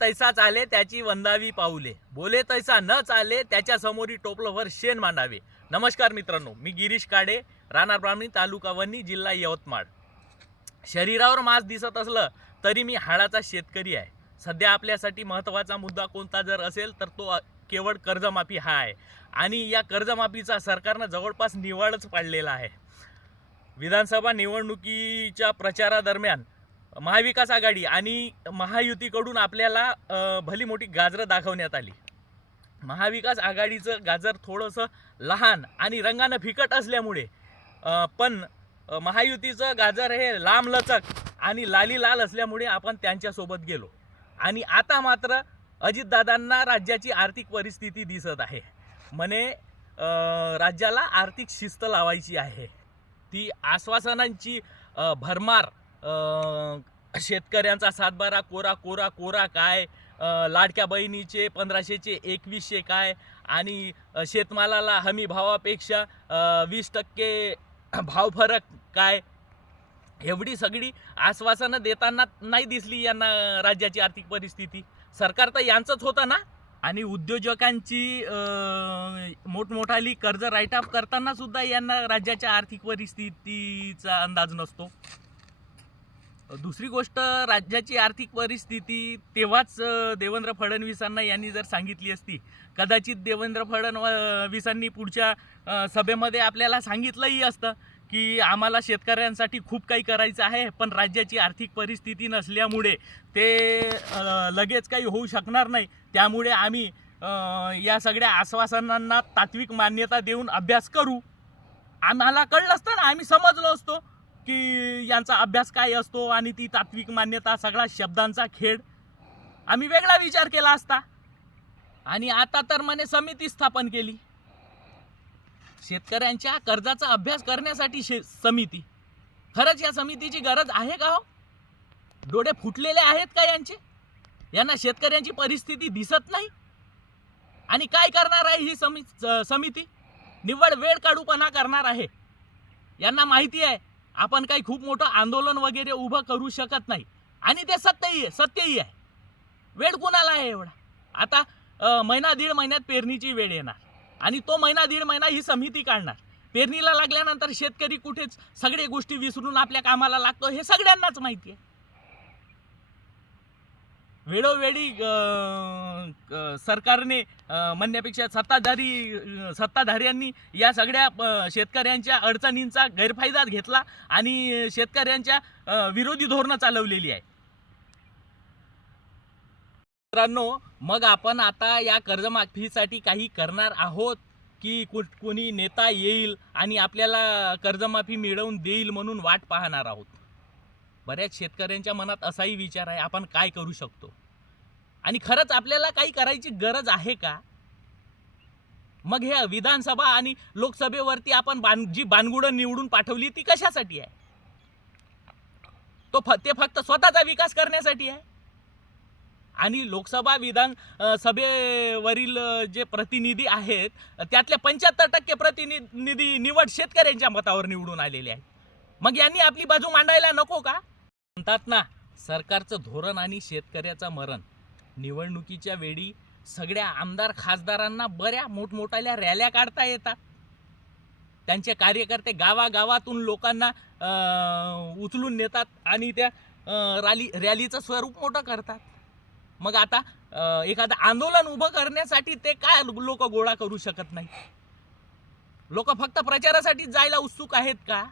तैसा चाले त्याची वंदावी पाऊले. बोले तैसा न चाले त्याच्या समोरी टोपलंभर शेण मांडावे. नमस्कार मित्रांनो मी गिरीश काडे राणा ब्राह्मणी तालुका वन्नी जिल्हा यवतमाळ. शरीरावर मांस दिसत असलं तरी मी हाडाचा शेतकरी आहे. सध्या आपल्यासाठी महत्त्वाचा मुद्दा कोणता जर असेल तर तो केवळ कर्जमाफी हा आहे. आणि या कर्जमाफीचा सरकारनं जवळपास निवाडच पाडलेला आहे. विधानसभा निवडणुकीच्या प्रचारादरम्यान महाविकास आघाडी आणि महायुतीकडून आपल्याला भली मोठी गाजरं दाखवण्यात आली. महाविकास आघाडीचं गाजर थोडंसं लहान आणि रंगानं फिकट असल्यामुळे पण महायुतीचं गाजर हे लांबलचक आणि लाली लाल असल्यामुळे आपण त्यांच्यासोबत गेलो. आणि आता मात्र अजितदादांना राज्याची आर्थिक परिस्थिती दिसत आहे. म्हणे राज्याला आर्थिक शिस्त लावायची आहे. ती आश्वासनांची भरमार शेतकऱ्यांचा सातबारा कोरा कोरा कोरा काय? लाडक्या बहिणीचे पंधराशेचे एकवीसशे काय? आणि शेतमालाला हमी भावापेक्षा वीस टक्के भाव फरक काय? एवढी सगळी आश्वासनं देताना नाही दिसली यांना राज्याची आर्थिक परिस्थिती. सरकार तर यांचंच होतं ना? आणि उद्योजकांची मोठमोठाली कर्ज राईट अप करताना सुद्धा यांना राज्याच्या आर्थिक परिस्थितीचा अंदाज नसतो. दुसरी गोष्ट राज्याची आर्थिक परिस्थिती तेव्हाच देवेंद्र फडणवीसांना यांनी जर सांगितली असती कदाचित देवेंद्र फडणवीसांनी पुढच्या सभेमध्ये आपल्याला सांगितलंही असतं की आम्हाला शेतकऱ्यांसाठी खूप काही करायचं आहे पण राज्याची आर्थिक परिस्थिती नसल्यामुळे ते लगेच काही होऊ शकणार नाही. त्यामुळे आम्ही या सगळ्या आश्वासनांना तात्विक मान्यता देऊन अभ्यास करू. आम्हाला कळलं असतं ना आम्ही समजलो असतो. की यांचा अभ्यास काय असतो आणि ती तात्विक मान्यता सगळा शब्दांचा खेळ. आम्ही वेगळा विचार केला असता. आणि आता तर म्हणे समिती स्थापन केली. शेतकऱ्यांच्या कर्जाचा अभ्यास करण्यासाठी शे समिती. खरंच या समितीची गरज आहे का हो? डोळे फुटलेले आहेत का यांचे? यांना शेतकऱ्यांची परिस्थिती दिसत नाही? आणि काय करणार आहे ही समिती निव्वळ वेळ काढूपणा करणार आहे. यांना माहिती आहे आपण काही खूप मोठं आंदोलन वगैरे उभं करू शकत नाही. आणि ते सत्यही आहे सत्यही आहे. वेळ कुणाला आहे एवढा? आता महिना दीड महिन्यात पेरणीची वेळ येणार. आणि तो महिना दीड महिना ही समिती काढणार. पेरणीला लागल्यानंतर शेतकरी कुठेच सगळे गोष्टी विसरून आपल्या कामाला लागतो हे सगळ्यांनाच माहिती आहे. वेळोवेळी सरकारने म्हणण्यापेक्षा सत्ताधारी सत्ताधाऱ्यांनी या सगळ्या शेतकऱ्यांच्या अडचणींचा गैरफायदा घेतला आणि शेतकऱ्यांच्या विरोधी धोरणं चालवलेली आहे. मित्रांनो मग आपण आता या कर्जमाफीसाठी काही करणार आहोत की कु कोणी नेता येईल आणि आपल्याला कर्जमाफी मिळवून देईल म्हणून वाट पाहणार आहोत. बऱ्याच शेतकऱ्यांच्या मनात असाही विचार आहे आपण काय करू शकतो? आणि खरंच आपल्याला काही करायची गरज आहे का? मग हे विधानसभा आणि लोकसभेवरती आपण बान जी बानगुडं निवडून पाठवली ती कशासाठी आहे? तो फ ते फक्त स्वतःचा विकास करण्यासाठी आहे? आणि लोकसभा विधान सभेवरील जे प्रतिनिधी आहेत त्यातले पंच्याहत्तर टक्के प्रतिनिधी निवड शेतकऱ्यांच्या मतावर निवडून आलेले आहेत. मग यांनी आपली बाजू मांडायला नको का? म्हणतात ना सरकारचं धोरण आणि शेतकऱ्याचं मरण. निवडणुकीच्या वेळी सगळ्या आमदार खासदारांना बऱ्या मोठमोठ्या रॅल्या काढता येतात. त्यांचे कार्यकर्ते गावागावातून लोकांना उचलून नेतात आणि त्या रॅली रॅलीचं स्वरूप मोठं करतात. मग आता एखादं आंदोलन उभं करण्यासाठी ते काय लोक गोळा करू शकत नाही लोक फक्त प्रचारासाठी जायला उत्सुक आहेत का?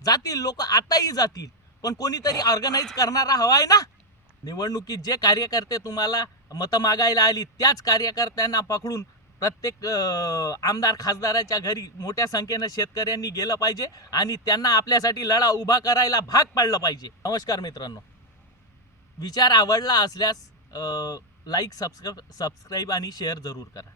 जातील लोक आताही जातील. पण कोणीतरी ऑर्गनाईज करणारा हवा आहे ना. निवडणुकीत जे कार्यकर्ते तुम्हाला मतं मागायला आली त्याच कार्यकर्त्यांना पकडून प्रत्येक आमदार खासदाराच्या घरी मोठ्या संख्येनं शेतकऱ्यांनी गेलं पाहिजे आणि त्यांना आपल्यासाठी लढा उभा करायला भाग पाडलं पाहिजे. नमस्कार मित्रांनो. विचार आवडला असल्यास लाईक सबस्क्राईब सबस्क्राईब आणि शेअर जरूर करा.